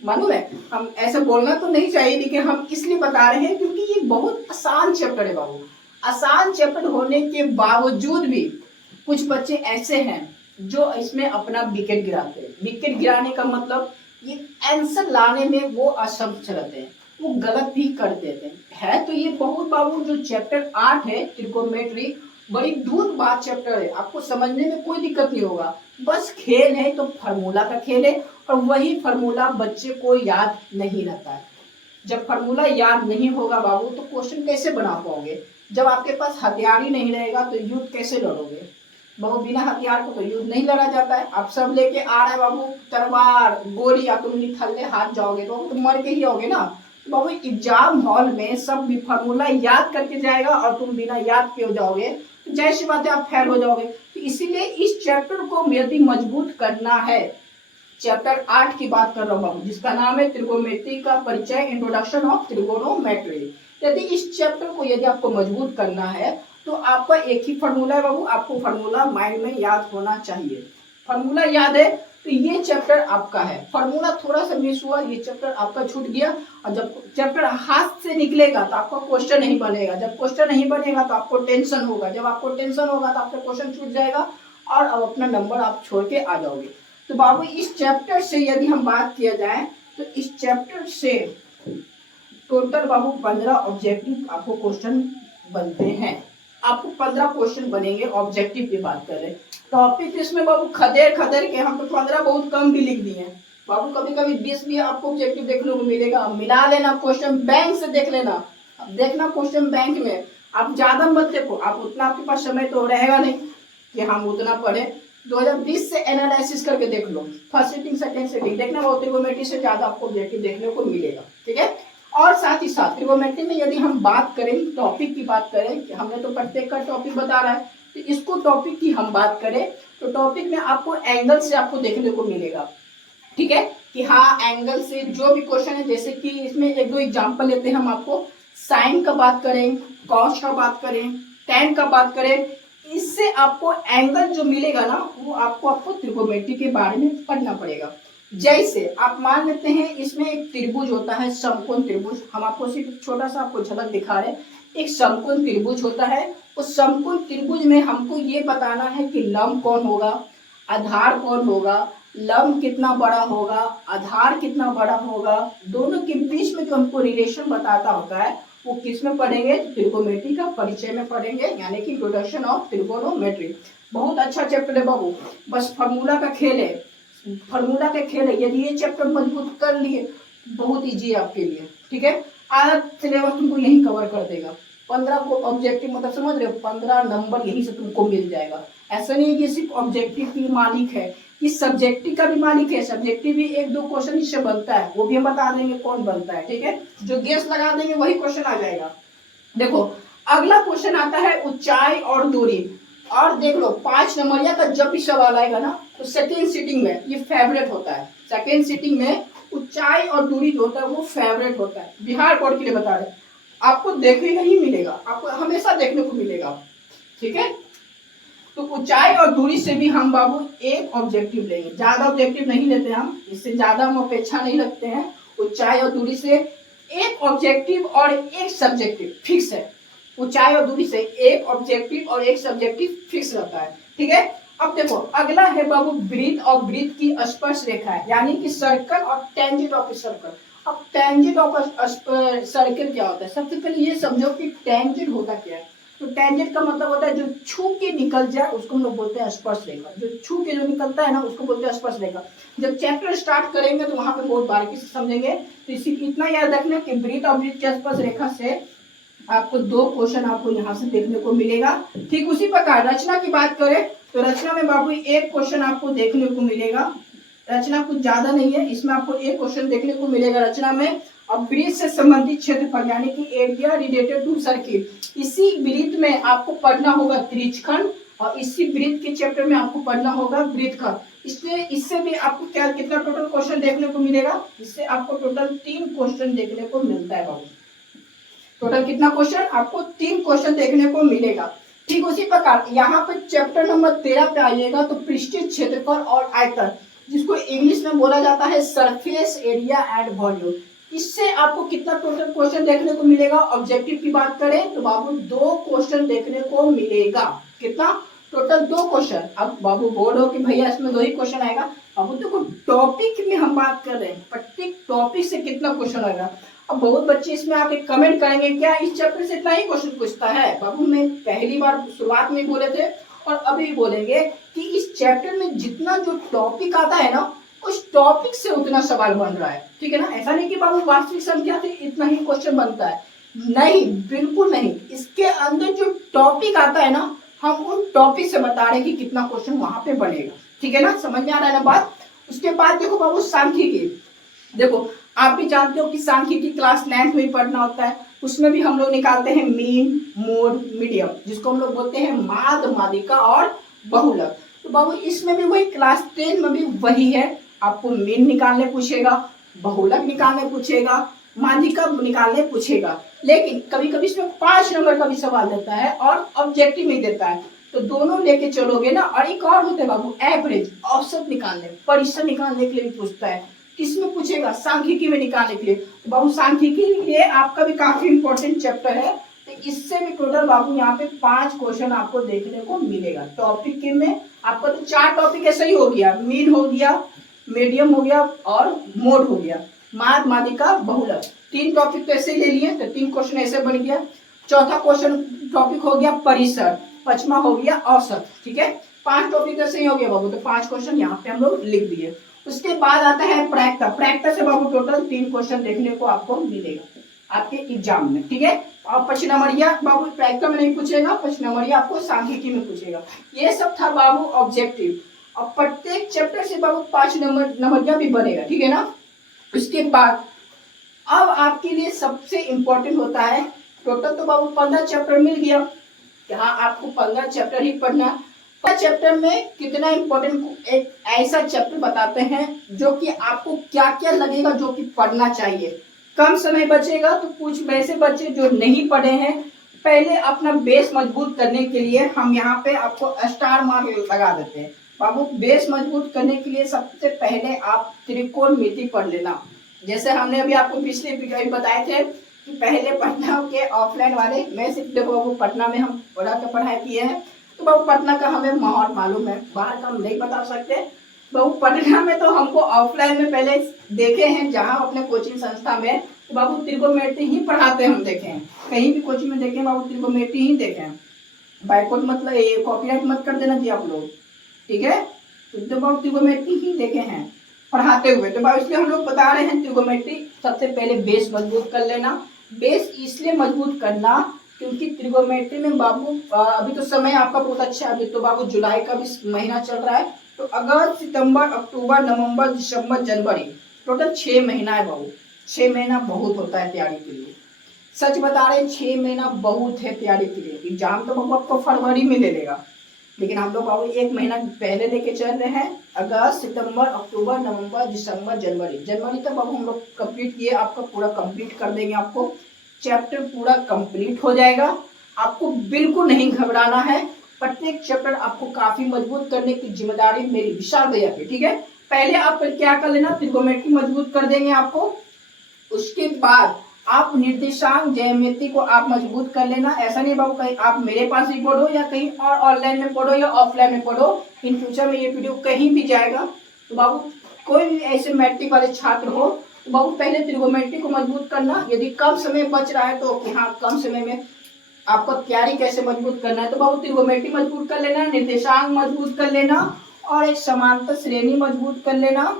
मालूम है, हम ऐसे बोलना तो नहीं चाहिए, लेकिन हम इसलिए बता रहे हैं क्योंकि ये बहुत आसान चैप्टर है बाबू। आसान चैप्टर होने के बावजूद भी कुछ बच्चे ऐसे हैं जो इसमें अपना विकेट गिराते हैं। विकेट गिराने का मतलब ये आंसर लाने में वो असमर्थ रहते हैं, वो गलत भी कर देते हैं। तो ये बहुत बाबू जो चैप्टर 8 है त्रिकोणमिति, बड़ी दूर बात चैप्टर है, आपको समझने में कोई दिक्कत नहीं होगा। बस खेल है तो फार्मूला का खेल है, और वही फार्मूला बच्चे को याद नहीं रहता है। जब फार्मूला याद नहीं होगा बाबू तो क्वेश्चन कैसे बना पाओगे? जब आपके पास हथियार ही नहीं रहेगा तो युद्ध कैसे लड़ोगे? बाबू बिना हथियार को तो युद्ध नहीं लड़ा जाता है। आप सब लेके आ रहे हैं बाबू तलवार गोली, या तुम थल्ले हाथ जाओगे तो तुम मर के ही आओगे ना। तो बाबू एग्जाम हॉल में सब भी फार्मूला याद करके जाएगा और तुम बिना याद किए जाओगे तो जैसी बात है आप फेल हो जाओगे। तो इसीलिए इस चैप्टर को यदि मजबूत करना है, चैप्टर 8 की बात कर रहा हूँ बाबू, जिसका नाम है त्रिगोनोमेट्री का परिचय, इंट्रोडक्शन ऑफ त्रिगोनोमेट्री। यदि इस चैप्टर को यदि आपको मजबूत करना है तो आपका एक ही फार्मूला है बाबू, आपको फार्मूला माइंड में याद होना चाहिए। फार्मूला याद है तो ये चैप्टर आपका है। फार्मूला थोड़ा सा मिस हुआ, ये चैप्टर आपका छूट गया। और जब चैप्टर हाथ से निकलेगा तो आपका क्वेश्चन नहीं बनेगा, जब क्वेश्चन नहीं बनेगा तो आपको टेंशन होगा, जब आपको टेंशन होगा तो आपका क्वेश्चन छूट जाएगा और अब अपना नंबर आप छोड़ के आ जाओगे। तो बाबू इस चैप्टर से यदि हम बात किया जाए तो इस चैप्टर से टोटल बाबू 15 ऑब्जेक्टिव आपको क्वेश्चन बनते हैं। आपको 15 क्वेश्चन बनेंगे ऑब्जेक्टिव की बात करें। टॉपिक इसमें बाबू खदेड़ खदेड़ के हम तो 15 बहुत कम भी लिख दिए बाबू, कभी कभी 20 भी आपको ऑब्जेक्टिव देखने को मिलेगा। अब मिला लेना, क्वेश्चन बैंक से देख लेना। अब देखना क्वेश्चन बैंक में आप ज्यादा मत देखो, आप उतना आपके पास समय तो रहेगा नहीं कि हम उतना पढ़े। 2020 से एनालिसिस करके देख लो, फर्स्ट सीटिंग सेकंड सीटिंग देखना, वो त्रिगोनोमेट्री से ज्यादा आपको ऑब्जेक्टिव देखने को मिलेगा। ठीक है, और साथ ही साथ त्रिगोनोमेट्री में यदि हम बात करें, टॉपिक की बात करें कि हमने तो प्रत्येक का टॉपिक बता रहा है, तो इसको टॉपिक की हम बात करें तो टॉपिक में आपको एंगल से आपको देखने को मिलेगा। ठीक है, कि हाँ एंगल से जो भी क्वेश्चन है, जैसे कि इसमें एक दो एग्जांपल लेते हैं हम, आपको साइन का बात करें, कॉस का बात करें, टेन का बात करें, इससे आपको एंगल जो मिलेगा ना वो आपको त्रिगोनोमेट्री के बारे में पढ़ना पड़ेगा। जैसे आप मान लेते हैं इसमें एक त्रिभुज होता है, समकोण त्रिभुज। हम आपको सिर्फ छोटा सा आपको झलक दिखा रहे हैं। एक समकोण त्रिभुज होता है, उस समकोण त्रिभुज में हमको ये बताना है कि लंब कौन होगा, आधार कौन होगा, लंब कितना बड़ा होगा, आधार कितना बड़ा होगा, दोनों के बीच में जो हमको रिलेशन बताता होता है वो किस में पढ़ेंगे? त्रिगोनोमेट्री का परिचय में पढ़ेंगे, यानी कि इंट्रोडक्शन ऑफ त्रिगोनोमेट्री। बहुत अच्छा चैप्टर है बाबू, बस फार्मूला का खेल है, फार्मूला के खेल है। यदि ये चैप्टर मजबूत कर लिए बहुत इजी है आपके लिए। ठीक है, आधा सिलेबस तुमको यही कवर कर देगा। 15 को ऑब्जेक्टिव मतलब समझ रहे हो, 15 नंबर यहीं से तुमको मिल जाएगा। ऐसा नहीं है कि सिर्फ ऑब्जेक्टिव की मालिक है, इस सब्जेक्टिव का भी मालिक है। सब्जेक्टिव भी एक दो क्वेश्चन इससे बनता है, वो भी हम बता देंगे कौन बनता है। ठीक है, जो गेस लगा देंगे वही क्वेश्चन आ जाएगा। देखो अगला क्वेश्चन आता है ऊंचाई और दूरी। और देख लो 5 नंबरिया का जब भी सवाल आएगा ना तो सेकेंड सीटिंग में ये फेवरेट होता है। सेकेंड सीटिंग में ऊंचाई और दूरी जो होता है वो फेवरेट होता है। बिहार बोर्ड के लिए बता रहे, आपको देखने को ही मिलेगा, आपको हमेशा देखने को मिलेगा। ठीक है, तो ऊंचाई और दूरी से भी हम बाबू एक ऑब्जेक्टिव लेंगे, ज्यादा ऑब्जेक्टिव नहीं लेते हम, इससे ज्यादा हम अपेक्षा नहीं रखते हैं। ऊंचाई और दूरी से एक ऑब्जेक्टिव और एक सब्जेक्टिव फिक्स है। ऊंचाई और दूरी से एक ऑब्जेक्टिव और एक सब्जेक्टिव फिक्स रहता है। ठीक है, अब देखो अगला है बाबू वृत्त और वृत्त की स्पर्श रेखा है, यानी कि सर्कल और टेंजेंट ऑफ सर्कल। अब टेंजेंट ऑफ सर्कल क्या होता है? सबसे पहले ये समझो कि टेंजेंट होता क्या है। तो टेंजेंट का मतलब होता है जो छू के निकल जाए उसको हम लोग बोलते हैं स्पर्श रेखा। जो छू के जो निकलता है ना उसको बोलते हैं स्पर्श रेखा। जब चैप्टर स्टार्ट करेंगे तो वहां पे बहुत बारीकी से समझेंगे। तो इसी इतना याद रखना कि वृत्त और वृत्त की स्पर्श रेखा से आपको 2 क्वेश्चन आपको यहाँ से देखने को मिलेगा। ठीक उसी प्रकार रचना की बात करें तो रचना में बाबू एक क्वेश्चन आपको देखने को मिलेगा। रचना कुछ ज्यादा नहीं है, इसमें आपको एक क्वेश्चन देखने को मिलेगा रचना में। और वृत्त से संबंधित क्षेत्रफल यानी कि एरिया रिलेटेड टू सर्किल, इसी वृत्त में आपको पढ़ना होगा त्रिज्यखंड और इसी वृत्त के चैप्टर में आपको पढ़ना होगा वृत्तखंड। इससे भी आपको क्या कितना टोटल क्वेश्चन देखने को मिलेगा? इससे आपको टोटल 3 क्वेश्चन देखने को मिलता है बाबू। टोटल कितना क्वेश्चन? आपको 3 क्वेश्चन देखने को मिलेगा। ठीक उसी प्रकार यहाँ पे चैप्टर नंबर 13 पे आइएगा तो पृष्ठीय क्षेत्रफल और आयतन, जिसको इंग्लिश में बोला जाता है सरफेस एरिया एंड वॉल्यूम, इससे आपको कितना टोटल क्वेश्चन देखने को मिलेगा? ऑब्जेक्टिव की बात करें तो बाबू 2 क्वेश्चन देखने को मिलेगा। कितना? Total 2 question. अब बाबू बोलो कि भैया इसमें 2 ही क्वेश्चन आएगा। बाबू देखो टॉपिक में हम बात कर रहे हैं, प्रत्येक टॉपिक से कितना क्वेश्चन आएगा। अब बहुत बच्चे इसमें आके कमेंट करेंगे क्या इस चैप्टर से इतना ही क्वेश्चन पूछता है? बाबू मैं पहली बार शुरुआत में बोले थे और अभी बोलेंगे कि इस चैप्टर में जितना जो टॉपिक आता है ना उस टॉपिक से उतना सवाल बन रहा है, ठीक है ना। ऐसा नहीं कि बाबू वास्तविक संख्या से इतना ही क्वेश्चन बनता है, नहीं, बिल्कुल नहीं। इसके अंदर जो टॉपिक आता है ना, हम उन टॉपिक से बता रहे हैं कि कितना क्वेश्चन वहां पे बनेगा, ठीक है ना। समझ में आ रहा है ना बात। उसके बाद देखो बाबू सांख्यिकी, देखो आप भी जानते हो कि सांख्यिकी क्लास 9th में पढ़ना होता है। उसमें भी हम लोग निकालते हैं मीन, मोड, मीडियम, जिसको हम लोग बोलते हैं माद, मादिका और बहुलक। तो बाबू इसमें भी वही क्लास 10 में भी वही है, आपको मीन निकालने पूछेगा, बहुलक निकालने पूछेगा, माध्यिका निकालने पूछेगा। लेकिन कभी कभी इसमें 5 नंबर का भी सवाल देता है और ऑब्जेक्टिव नहीं देता है, तो दोनों लेके चलोगे ना। और एक और होता है बाबू एवरेज, औसत निकालने, परिसर निकालने के लिए भी पूछता है। किसमें पूछेगा? सांख्यिकी में निकालने के लिए। तो बाबू सांख्यिकी ये आपका भी काफी इंपॉर्टेंट चैप्टर है, तो इससे भी टोटल बाबू यहाँ पे 5 क्वेश्चन आपको देखने को मिलेगा। टॉपिक में आपका तो 4 टॉपिक ऐसा ही हो गया, मीन हो गया, मीडियम हो गया और मोड हो गया, माद, मादिका, बहुलक। 3 टॉपिक तो ऐसे ही ले लिए, तो 3 क्वेश्चन ऐसे बन गया। चौथा क्वेश्चन टॉपिक हो गया परिसर, 5वां हो गया औसत, ठीक है। 5 टॉपिक ऐसे ही हो गया बाबू, तो 5 क्वेश्चन यहाँ पे हम लोग लिख दिए। उसके बाद आता है प्रैक्टा। प्रैक्टा से बाबू टोटल 3 क्वेश्चन देखने को आपको मिलेगा आपके एग्जाम में, ठीक है। और 5 नंबरिया बाबू प्रैक्टा में नहीं पूछेगा, 5 नंबरिया आपको सांख्यिकी में पूछेगा। ये सब था बाबू ऑब्जेक्टिव। और प्रत्येक चैप्टर से बाबू 5 नंबरिया भी बनेगा, ठीक है ना। उसके बाद अब आपके लिए सबसे इंपॉर्टेंट होता है, टोटल तो बाबू 15 चैप्टर मिल गया, यहाँ आपको 15 चैप्टर ही पढ़ना। 15 चैप्टर में कितना इंपॉर्टेंट, एक ऐसा चैप्टर बताते हैं जो कि आपको क्या क्या लगेगा जो कि पढ़ना चाहिए। कम समय बचेगा तो कुछ वैसे बच्चे जो नहीं पढ़े हैं, पहले अपना बेस मजबूत करने के लिए हम यहाँ पे आपको स्टार मार्क लगा देते हैं। बाबू बेस मजबूत करने के लिए सबसे पहले आप त्रिकोणमिति पढ़ लेना। जैसे हमने अभी आपको पिछले वीडियो में बताए थे कि पहले पटना के ऑफलाइन वाले, मैं सिर्फ देखो बाबू पटना में हम पढ़ाई किए हैं, तो बाबू पटना का हमें माहौल मालूम है, बाहर का हम नहीं बता सकते। बाबू पटना में तो हमको ऑफलाइन में पहले देखे हैं, जहाँ अपने कोचिंग संस्था में, तो बाबू त्रिकोणमिति ही पढ़ाते हम देखे हैं। कहीं भी कोचिंग में देखे बाबू त्रिकोणमिति ही देखे हैं। बाइकआउट मतलब ये कॉपीराइट मत कर देना जी आप लोग, ठीक है। तो बाबू त्रिकोणमिति ही देखे हैं पढ़ाते हुए, तो बाबू इसलिए हम लोग बता रहे हैं त्रिकोणमिति सबसे पहले बेस मजबूत कर लेना। बेस इसलिए मजबूत करना क्योंकि त्रिकोणमिति में बाबू अभी तो समय आपका बहुत अच्छा है, अभी तो बाबू जुलाई का भी महीना चल रहा है, तो अगस्त, सितंबर, अक्टूबर, नवंबर, दिसंबर, जनवरी, टोटल 6 महीना है बाबू। 6 महीना बहुत होता है तैयारी के लिए, सच बता रहे हैं, 6 महीना बहुत है तैयारी के लिए। एग्जाम तो बाबू आपको फरवरी में ले लेगा, लेकिन हम लोग बाबू 1 महीना पहले लेके चल रहे हैं। अगस्त, सितंबर, अक्टूबर, नवंबर, दिसंबर, जनवरी, जनवरी तक बाबू हम लोग कंप्लीट किए, आपका पूरा कंप्लीट कर देंगे, आपको चैप्टर पूरा कंप्लीट हो जाएगा। आपको बिल्कुल नहीं घबराना है, प्रत्येक चैप्टर आपको काफी मजबूत करने की जिम्मेदारी मेरी विशाल भैया की, ठीक है। पहले आप क्या कर लेना, त्रिकोणमिति मजबूत कर देंगे आपको। उसके बाद आप निर्देशांक, ज्यामिति को आप मजबूत कर लेना। ऐसा नहीं बाबू कहीं आप मेरे पास ही पढ़ो या कहीं और ऑनलाइन में पढ़ो या ऑफलाइन में पढ़ो, इन फ्यूचर में ये वीडियो कहीं भी जाएगा, तो बाबू कोई भी ऐसे मैट्रिक वाले छात्र हो, तो बाबू पहले त्रिकोणमिति को मजबूत करना। यदि कम समय बच रहा है तो हाँ, कम समय में आपको तैयारी कैसे मजबूत करना है, तो बाबू त्रिकोणमिति मजबूत कर लेना, निर्देशांक मजबूत कर लेना और एक समांतर श्रेणी मजबूत कर लेना।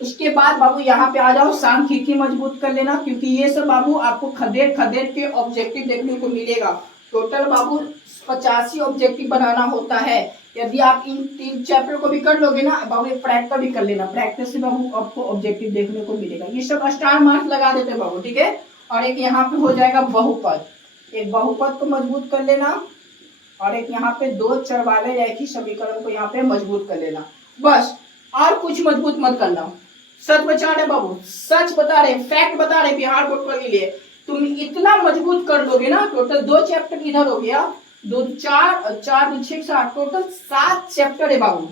उसके बाद बाबू यहाँ पे आ जाओ, सांख्यिकी मजबूत कर लेना, क्योंकि ये सब बाबू आपको खदेड़ खदेड़ के ऑब्जेक्टिव देखने को मिलेगा। टोटल बाबू 85 ऑब्जेक्टिव बनाना होता है। यदि आप इन 3 चैप्टर को भी कर लोगे ना बाबू, एक प्रैक्टिस भी कर लेना, प्रैक्टिस से बाबू आपको ऑब्जेक्टिव देखने को मिलेगा। ये सब स्टार मार्क लगा देते बाबू, ठीक है। और एक यहाँ पे हो जाएगा बहुपद, एक बहुपद को मजबूत कर लेना और एक यहाँ पे 2 चर वाले रैखिक समीकरण को यहाँ पे मजबूत कर लेना, बस। और कुछ मजबूत मत करना। सच बता रहे बाबू, सच बता रहे, फैक्ट बता रहे बिहार बोर्ड के लिए, तुम इतना मजबूत कर लोगे ना, टोटल 2 चैप्टर इधर हो गया, 2 4 4 6 7, टोटल 7 चैप्टर है बाबू।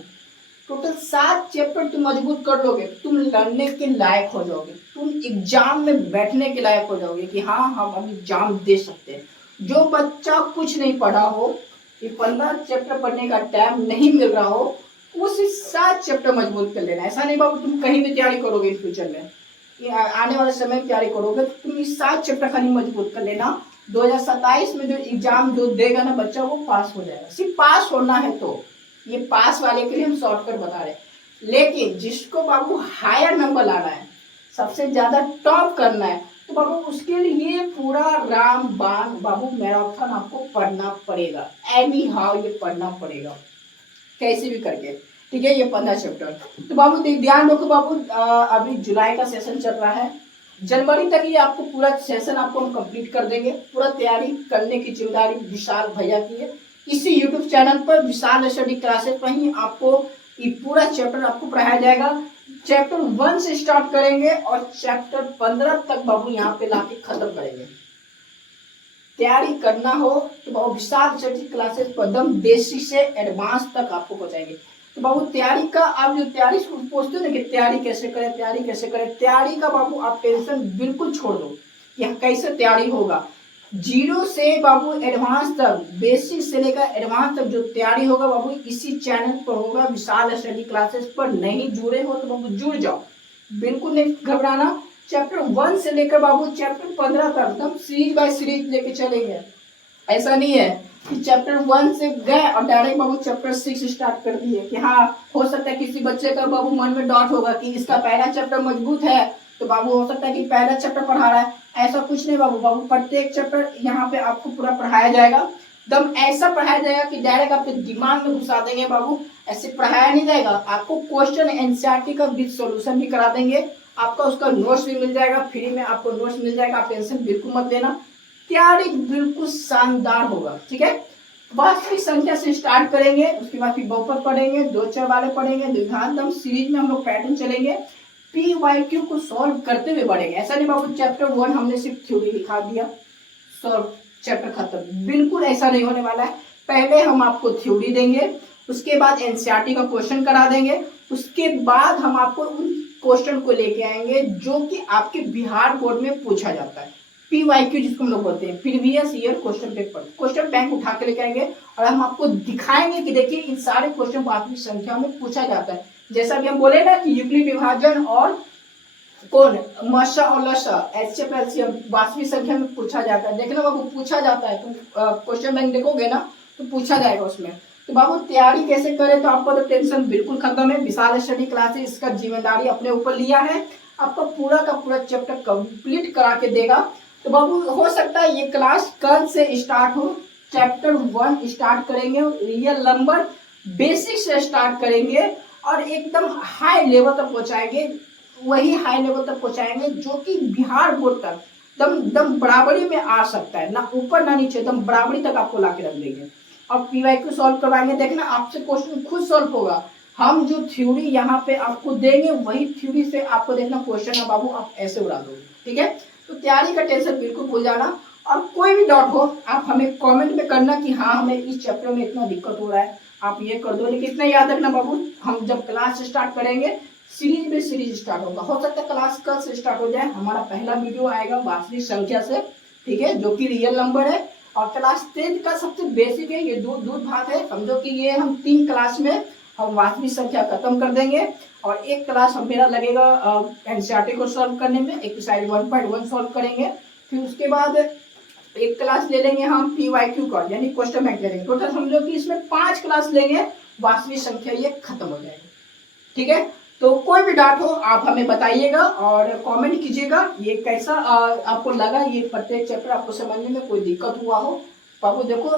टोटल 7 चैप्टर तुम मजबूत कर लोगे, तुम लड़ने के लायक हो जाओगे, तुम एग्जाम में बैठने के लायक हो जाओगे कि हाँ हम अब एग्जाम दे सकते हैं। जो बच्चा कुछ नहीं पढ़ा हो, ये 15 चैप्टर पढ़ने का टाइम नहीं मिल रहा हो, उस 7 चैप्टर मजबूत कर लेना। ऐसा नहीं बाबू तुम कहीं भी तैयारी करोगे इन फ्यूचर में, आने वाले समय में तैयारी करोगे, तो तुम इस 7 चैप्टर खाली मजबूत कर लेना। 2027 में जो एग्जाम जो देगा ना बच्चा, वो पास हो जाएगा। सिर्फ पास होना है, तो ये पास वाले के लिए हम शॉर्टकट बता रहे हैं। लेकिन जिसको बाबू हायर नंबर लाना है, सबसे ज्यादा टॉप करना है, तो बाबू उसके लिए पूरा रामबाण बाबू मैराथन आपको पढ़ना पड़ेगा। एनी हाउ ये पढ़ना पड़ेगा कैसे भी करके, ठीक है। ये 15 चैप्टर। तो बाबू ध्यान रखो बाबू, अभी जुलाई का सेशन चल रहा है, जनवरी तक ये आपको पूरा सेशन आपको हम कंप्लीट कर देंगे। पूरा तैयारी करने की जिम्मेदारी विशाल भैया की है। इसी यूट्यूब चैनल पर विशाल स्टडी क्लासेस पर ही आपको ये पूरा चैप्टर आपको पढ़ाया जाएगा। चैप्टर 1 से स्टार्ट करेंगे और चैप्टर 15 तक बाबू यहाँ पे लाके खत्म करेंगे। तैयारी करना हो तो बाबू विशाल स्टडी क्लासेस पर एकदम बेसिक से एडवांस तक आपको पहुंचाएंगे। तो बाबू तैयारी का आप जो तैयारी पूछते हो ना कि तैयारी कैसे करें, तैयारी कैसे करें, तैयारी का बाबू आप टेंशन बिल्कुल छोड़ दो कि कैसे तैयारी होगा। जीरो से बाबू एडवांस तक, बेसिक से लेकर एडवांस तक जो तैयारी होगा बाबू इसी चैनल पर होगा, विशाल स्टडी क्लासेस पर। नहीं जुड़े हो तो बाबू जुड़ जाओ, बिल्कुल नहीं घबराना। चैप्टर 1 से लेकर बाबू चैप्टर 15 तक एकदम सीरीज बाय सीरीज लेके चलेंगे। ऐसा नहीं है कि चैप्टर 1 से गए और डायरेक्ट बाबू चैप्टर 6 स्टार्ट कर दिए कि हाँ हो सकता है किसी बच्चे का बाबू मन में डाउट होगा कि इसका पहला चैप्टर मजबूत है तो बाबू हो सकता है कि पहला चैप्टर पढ़ा रहा है। ऐसा कुछ नहीं बाबू, बाबू प्रत्येक चैप्टर यहाँ पे आपको पूरा पढ़ाया जाएगा। एकदम ऐसा पढ़ाया जाएगा कि डायरेक्ट आपके दिमाग में घुसा देंगे बाबू। ऐसे पढ़ाया नहीं जाएगा, आपको क्वेश्चन एनसीईआरटी का विद सॉल्यूशन भी करा देंगे। आपका उसका नोट्स भी मिल जाएगा, फ्री में आपको नोट्स मिल जाएगा। आप टेंशन बिल्कुल मत लेना, तैयारी बिल्कुल शानदार होगा, ठीक है। वास्तविक संख्या से स्टार्ट करेंगे, उसके बाद फिर बहुपद पढ़ेंगे, 2 चर वाले पढ़ेंगे, द्विघात सीरीज में हम लोग पैटर्न चलेंगे। PYQ को सॉल्व करते हुए बढ़ेंगे। ऐसा नहीं बाबू चैप्टर 1 हमने सिर्फ थ्योरी लिखा दिया सॉल्व चैप्टर खत्म, बिल्कुल ऐसा नहीं होने वाला है। पहले हम आपको थ्योरी देंगे, उसके बाद एनसीईआरटी का क्वेश्चन करा देंगे, उसके बाद हम आपको उन क्वेश्चन को लेके आएंगे जो कि आपके बिहार बोर्ड में पूछा जाता है। PYQ जिसको हम लोग बोलते हैं, previous year question paper, question bank उठा के लेके आएंगे और हम आपको दिखाएंगे कि देखिए इन सारे क्वेश्चन वास्तविक संख्या में पूछा जाता है। जैसा कि हम बोले ना कि यूक्लिड विभाजन और कौन मशा और लशा HCF LCM वास्तविक संख्या में पूछा जाता है। देखना बाबू पूछा जाता है, तुम क्वेश्चन बैंक देखोगे ना तो पूछा जाएगा उसमें। तो बाबू तैयारी कैसे करें, तो आपका तो टेंशन बिल्कुल खत्म है। विशाल स्टडी क्लासेस इसका जिम्मेदारी अपने ऊपर लिया है, आपका पूरा का पूरा चैप्टर कंप्लीट करा के देगा। तो बाबू हो सकता है ये क्लास कल से स्टार्ट हो। चैप्टर 1 स्टार्ट करेंगे, रियल नंबर बेसिक से स्टार्ट करेंगे और एकदम हाई लेवल तक पहुंचाएंगे। वही हाई लेवल तक पहुंचाएंगे जो कि बिहार बोर्ड तक दम दम बराबरी में आ सकता है, ना ऊपर ना नीचे, दम बराबरी तक आपको ला के रख देंगे। और PYQ सॉल्व करवाएंगे, देखना आपसे क्वेश्चन खुद सॉल्व होगा। हम जो थ्योरी यहाँ पे आपको देंगे वही थ्योरी से आपको देखना क्वेश्चन है बाबू आप ऐसे उड़ा दोगे, ठीक है। तो तैयारी का टेंशन बिल्कुल भूल जाना। और कोई भी डाउट हो आप हमें कमेंट में करना कि हाँ हमें इस चैप्टर में इतना दिक्कत हो रहा है, आप ये कर दो। लेकिन इतना याद रखना बाबू, हम जब क्लास स्टार्ट करेंगे सीरीज में सीरीज स्टार्ट होगा। हो सकता है क्लास कल से स्टार्ट हो जाए। हमारा पहला वीडियो आएगा वास्तविक संख्या से, ठीक है, जो कि रियल नंबर है। और क्लास 10 का सबसे बेसिक है, ये दूध भात है। समझो कि ये हम 3 क्लास में हम वास्तविक संख्या खत्म कर देंगे और एक क्लास हम मेरा लगेगा एनसीईआरटी को सॉल्व करने में, एक्सरसाइज 1.1 सॉल्व करेंगे। फिर उसके बाद एक क्लास ले लेंगे हम PYQ का, यानी क्वेश्चन बैंक ले लेंगे। टोटल समझो कि इसमें 5 क्लास लेंगे, वास्तविक संख्या ये खत्म हो जाएगी, ठीक है। तो कोई भी डाउट हो आप हमें बताइएगा और कमेंट कीजिएगा ये कैसा आपको लगा, ये प्रत्येक चैप्टर आपको समझने में कोई दिक्कत हुआ हो। बाबू देखो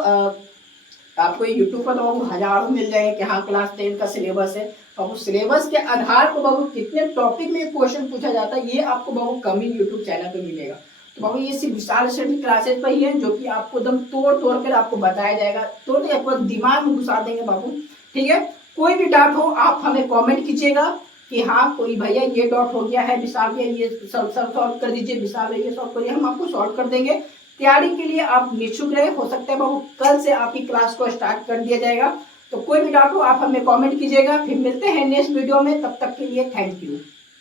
आपको यूट्यूब पर तो बाबू हजारों मिल जाएंगे कि हाँ क्लास 10 का सिलेबस है। बाबू सिलेबस के आधार पर बाबू कितने टॉपिक में क्वेश्चन पूछा जाता है ये आपको बाबू कम ही यूट्यूब चैनल पर मिलेगा। तो बाबू ये सिर्फ विशाल स्टडी क्लासेस पर ही है जो कि आपको एकदम तोड़ तोड़ कर आपको बताया जाएगा, तोड़ के आपको दिमाग में घुसा देंगे बाबू, ठीक है। कोई भी डाउट हो आप हमें कमेंट कीजिएगा कि हाँ कोई भैया ये डाउट हो गया है विशाल के, ये सॉल्व कर दीजिए, विशाल ये सॉल्व करिए, हम आपको सॉल्व कर देंगे। तैयारी के लिए आप निश्चित रहे, हो सकता है बाबू कल से आपकी क्लास को स्टार्ट कर दिया जाएगा। तो कोई भी डाउट हो आप हमें कमेंट कीजिएगा। फिर मिलते हैं नेक्स्ट वीडियो में, तब तक के लिए थैंक यू।